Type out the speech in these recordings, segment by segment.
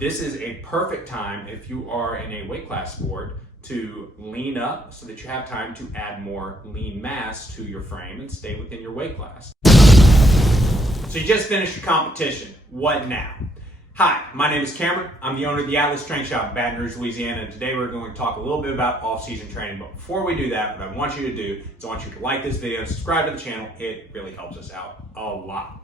This is a perfect time if you are in a weight class sport to lean up so that you have time to add more lean mass to your frame and stay within your weight class. So you just finished your competition. What now? Hi, my name is Cameron. I'm the owner of the Atlas Strength Shop in Baton Rouge, Louisiana, and today we're going to talk a little bit about off-season training. But before we do that, what I want you to do is I want you to like this video, subscribe to the channel. It really helps us out a lot.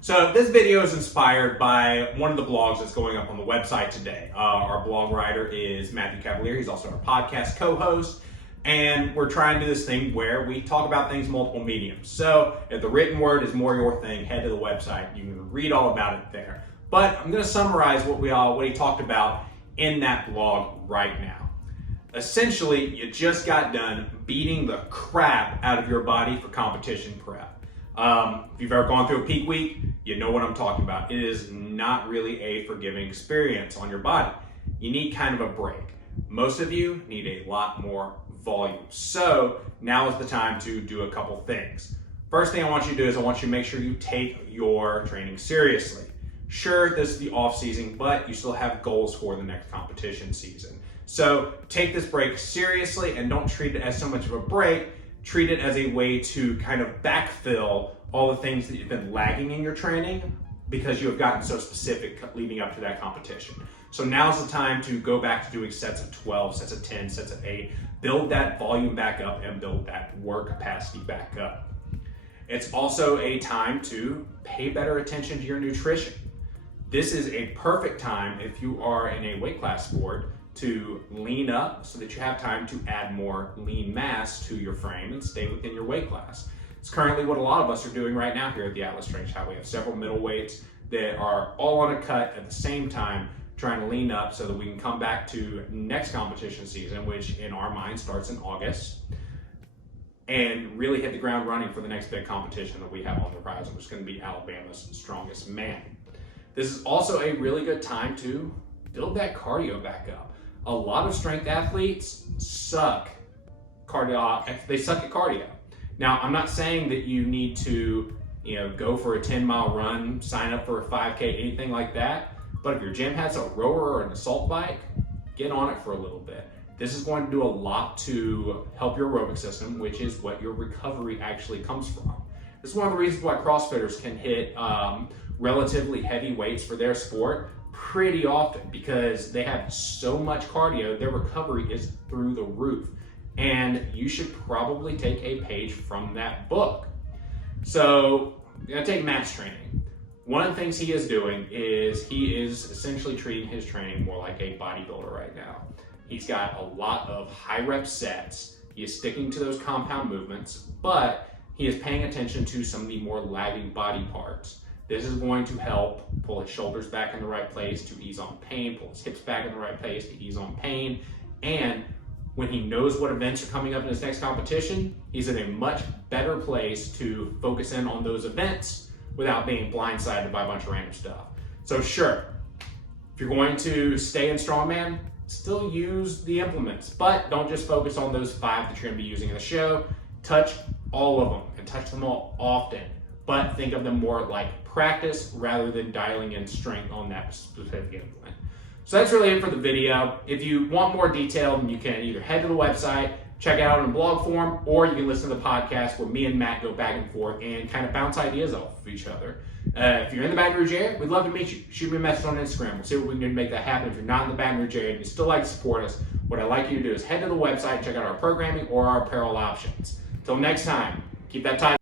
So this video is inspired by one of the blogs that's going up on the website today. Our blog writer is Matthew Cavalier. He's also our podcast co-host. And we're trying to do this thing where we talk about things multiple mediums. So if the written word is more your thing, head to the website. You can read all about it there. But I'm going to summarize what he talked about in that blog right now. Essentially, you just got done beating the crap out of your body for competition prep. If you've ever gone through a peak week, you know what I'm talking about. It is not really a forgiving experience on your body. You need kind of a break. Most of you need a lot more volume. So now is the time to do a couple things. First thing I want you to do is I want you to make sure you take your training seriously. Sure, this is the off season, but you still have goals for the next competition season. So take this break seriously and don't treat it as so much of a break. Treat it as a way to kind of backfill all the things that you've been lagging in your training because you have gotten so specific leading up to that competition. So now's the time to go back to doing sets of 12, sets of 10, sets of 8, build that volume back up and build that work capacity back up. It's also a time to pay better attention to your nutrition. This is a perfect time if you are in a weight class sport to lean up so that you have time to add more lean mass to your frame and stay within your weight class. It's currently what a lot of us are doing right now here at the Atlas Strength Shop. We have several middleweights that are all on a cut at the same time, trying to lean up so that we can come back to next competition season, which in our mind starts in August, and really hit the ground running for the next big competition that we have on the horizon, which is going to be Alabama's Strongest Man. This is also a really good time to build that cardio back up. A lot of strength athletes suck at cardio. Now, I'm not saying that you need to, go for a 10-mile run, sign up for a 5K, anything like that. But if your gym has a rower or an assault bike, get on it for a little bit. This is going to do a lot to help your aerobic system, which is what your recovery actually comes from. This is one of the reasons why CrossFitters can hit relatively heavy weights for their sport pretty often, because they have so much cardio, their recovery is through the roof. And you should probably take a page from that book. So, you're gonna take Matt's training. One of the things he is doing is he is essentially treating his training more like a bodybuilder right now. He's got a lot of high rep sets. He is sticking to those compound movements, but he is paying attention to some of the more lagging body parts. This is going to help pull his shoulders back in the right place to ease on pain, pull his hips back in the right place to ease on pain. And when he knows what events are coming up in his next competition, he's in a much better place to focus in on those events without being blindsided by a bunch of random stuff. So sure, if you're going to stay in strongman, still use the implements, but don't just focus on those 5 that you're gonna be using in the show. Touch all of them and touch them all often, but think of them more like practice rather than dialing in strength on that specific implement. So that's really it for the video. If you want more detail, then you can either head to the website, check it out in blog form, or you can listen to the podcast where me and Matt go back and forth and kind of bounce ideas off of each other. If you're in the Baton Rouge area, we'd love to meet you. Shoot me a message on Instagram. We'll see what we can do to make that happen. If you're not in the Baton Rouge area and you still like to support us, what I'd like you to do is head to the website, check out our programming or our apparel options. Until next time, keep that tight.